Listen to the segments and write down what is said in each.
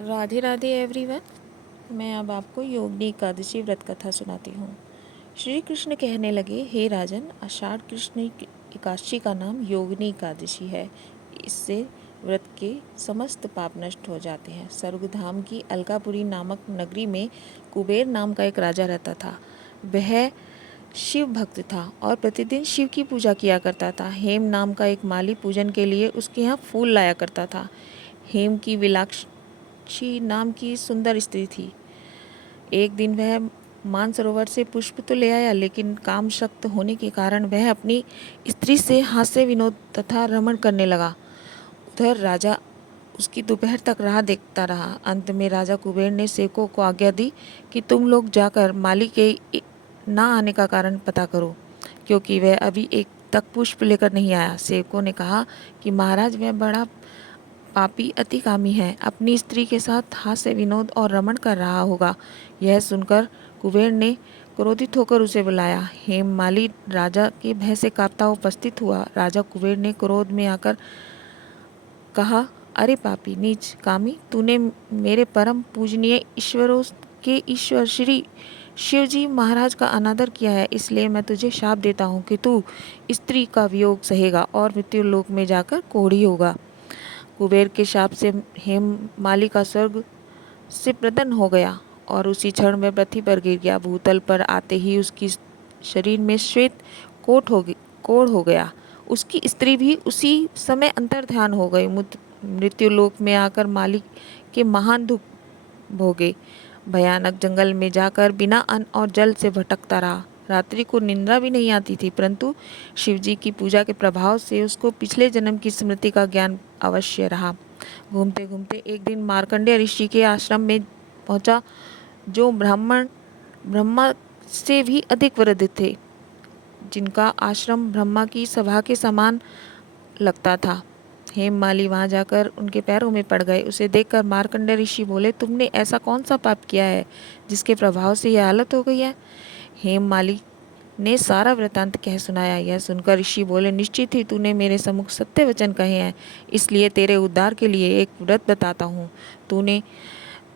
Radhe Radhe everyone. मैं अब आपको योगिनी एकादशी व्रत कथा सुनाती हूँ। श्री कृष्ण कहने लगे, हे राजन, आषाढ़ कृष्ण एकादशी का नाम योगिनी एकादशी है। इससे व्रत के समस्त पाप नष्ट हो जाते हैं। स्वर्गधाम की अलकापुरी नामक नगरी में कुबेर नाम का एक राजा रहता था। वह शिव भक्त था और प्रतिदिन शिव की पूजा किया करता था। हेम नाम का एक माली पूजन के लिए उसके यहाँ फूल लाया करता था। हेम की विलाक्षी नाम की सुंदर स्त्री थी। एक दिन वह मानसरोवर से पुष्प तो ले आया, लेकिन काम शक्त होने के कारण वह अपनी स्त्री से हास्य विनोद तथा रमण करने लगा। उधर राजा उसकी दोपहर तक राह देखता रहा। अंत में राजा कुबेर ने सेवकों को आज्ञा दी कि तुम लोग जाकर माली के ना आने का कारण पता करो, क्योंकि वह अभी एक तक पुष्प लेकर नहीं आया। सेवकों ने कहा कि महाराज, वह बड़ा पापी अतिकामी है, अपनी स्त्री के साथ हास्य विनोद और रमण कर रहा होगा। यह सुनकर कुबेर ने क्रोधित होकर उसे बुलाया। हेममाली राजा के भय से कांपता उपस्थित हुआ। राजा कुबेर ने क्रोध में आकर कहा, अरे पापी नीच कामी, तूने मेरे परम पूजनीय ईश्वरों के ईश्वर श्री शिवजी महाराज का अनादर किया है। इसलिए मैं तुझे शाप देता हूँ कि तू स्त्री का वियोग सहेगा और मृत्यु लोक में जाकर कोढ़ी होगा। कुबेर के शाप से हेममाली का स्वर्ग से प्रदन्न हो गया और उसी क्षण में पृथ्वी पर गिर गया। भूतल पर आते ही उसकी शरीर में श्वेत कोढ़ हो गया। उसकी स्त्री भी उसी समय अंतर्ध्यान हो गई। मृत्यु लोक में आकर मालिक के महान दुख भोगे। भयानक जंगल में जाकर बिना अन्न और जल से भटकता रहा। रात्रि को निंद्रा भी नहीं आती थी, परंतु शिवजी की पूजा के प्रभाव से उसको पिछले जन्म की स्मृति का ज्ञान अवश्य रहा। घूमते घूमते एक दिन मार्कंडेय ऋषि के आश्रम में पहुंचा, जो ब्रह्मा से भी अधिक वृद्ध थे, जिनका आश्रम ब्रह्मा की सभा के समान लगता था। हेममाली वहां जाकर उनके पैरों में पड़ गए। उसे देखकर मार्कंडेय ऋषि बोले, तुमने ऐसा कौन सा पाप किया है जिसके प्रभाव से यह हालत हो गई है? हेममाली ने सारा वृतांत कह सुनाया। यह सुनकर ऋषि बोले, निश्चित ही तूने मेरे सम्मुख सत्य वचन कहे हैं, इसलिए तेरे उद्धार के लिए एक व्रत बताता हूँ।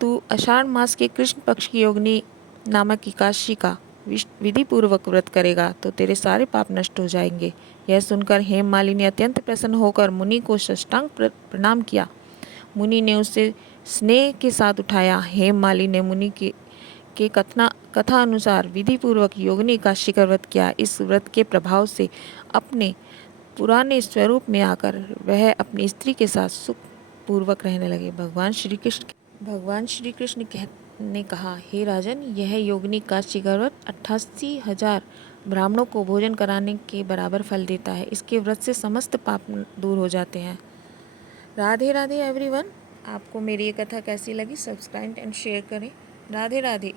तू आषाढ़ मास के कृष्ण पक्ष की योगिनी नामक एकादशी का विधि पूर्वक व्रत करेगा तो तेरे सारे पाप नष्ट हो जाएंगे। यह सुनकर हेममाली ने अत्यंत प्रसन्न होकर मुनि को साष्टांग प्रणाम किया। मुनि ने उसे स्नेह के साथ उठाया। हेममाली ने मुनि के कथा अनुसार विधि पूर्वक योगिनी एकादशी का व्रत किया। इस व्रत के प्रभाव से अपने पुराने स्वरूप में आकर वह अपनी स्त्री के साथ सुख पूर्वक रहने लगे। भगवान श्री कृष्ण ने कहा, हे राजन, यह योगिनी एकादशी का व्रत 88,000 ब्राह्मणों को भोजन कराने के बराबर फल देता है। इसके व्रत से समस्त पाप दूर हो जाते हैं। राधे राधे एवरीवन। आपको मेरी ये कथा कैसी लगी? सब्सक्राइब एंड शेयर करें। राधे राधे।